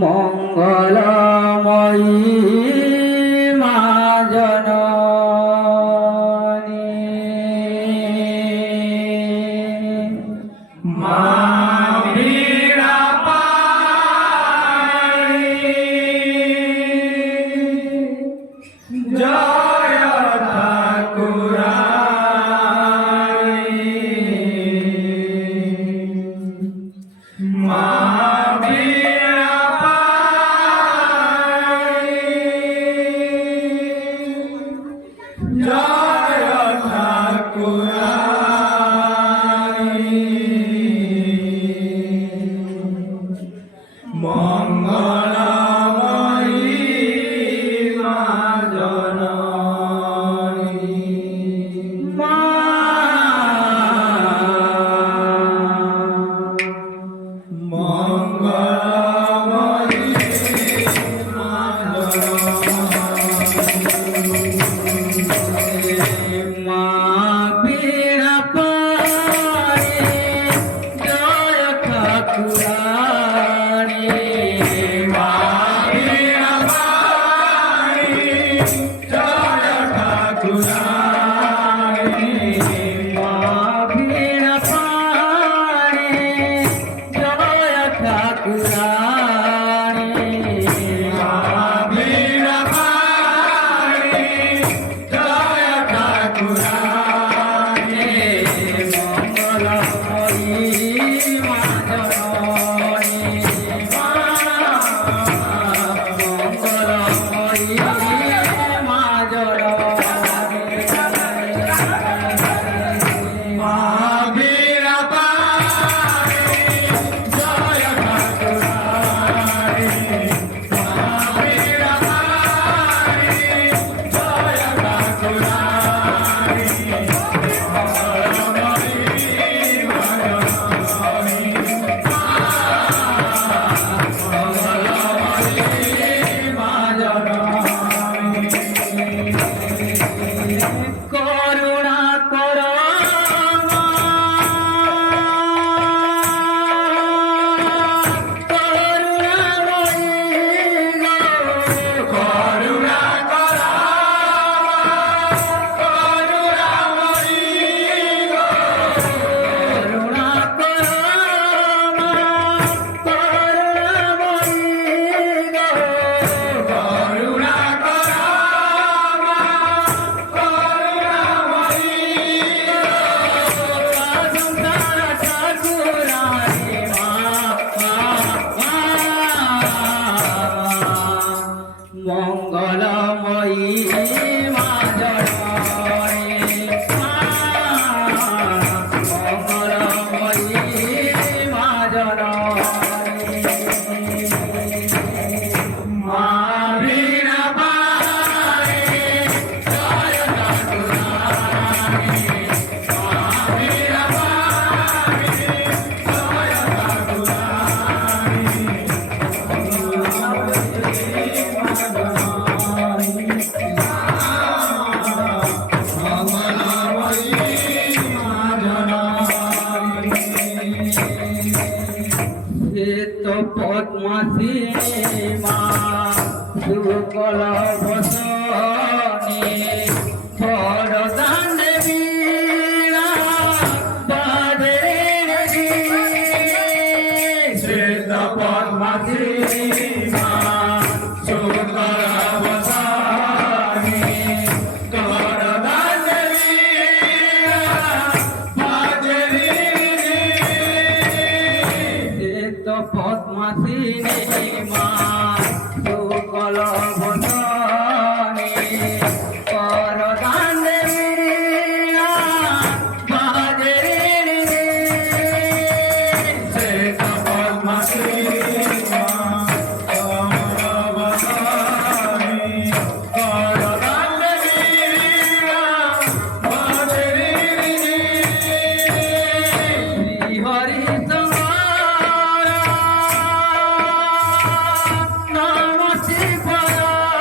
মঙ্গলময়ী মা জননী মা বীরাপাণি জয় ঠাকুরানী মা জয় ঠাকুরানী মঙ্গলময়ী মা জননী মা মঙ্গলময়ী মা মা বীরাপাণি জয় ঠাকুরানী মা বীরাপাণি জয় ঠাকুরানী মা বীরাপাণি জয় ঠাকুরানী মা বীরাপাণি জয় ঠাকুরানী মঙ্গলময়ী মা জননী মা মঙ্গলময়ী মা জননী মা বীরাপাণি জয় ঠাকুরানী মা বীরাপাণি জয় ঠাকুরানী করুণা কর করুণা কর করুণা কর করুণা কর মঙ্গলময়ী মা জননী মঙ্গলময়ী মা জননী মা বীরাপাণি জয় ঠাকুরানী মা বীরাপাণি জয় ঠাকুরানী পদ্মাসিনী মা শুকল বসনে বরদানে বীণা বাজে শ্বেত পদ্মাসিনী মা শুকল বসনে বরদানে বীণা বাজে পদ্মাসিনী মা শুকল বসনে বরদানে বীণা বাজে শ্বেত পদ্মাসিনী মা শুকল বসনে বরদানে বীণা বাজে শ্রী হরি নমঃ শিবায়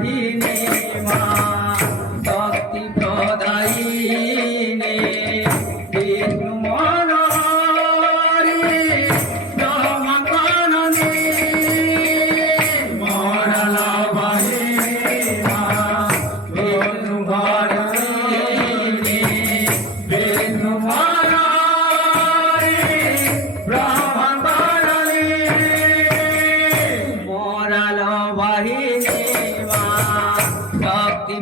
বাহিনী মা শক্তি প্রদায়িনী বিষ্ণু মনোহরি ব্রহ্মগণনী মরণ বাহিনী মা বিষ্ণু ভারতী বিষ্ণু মনোহরি ব্রহ্মগণনী মোরাল বাহিনী মা শক্তি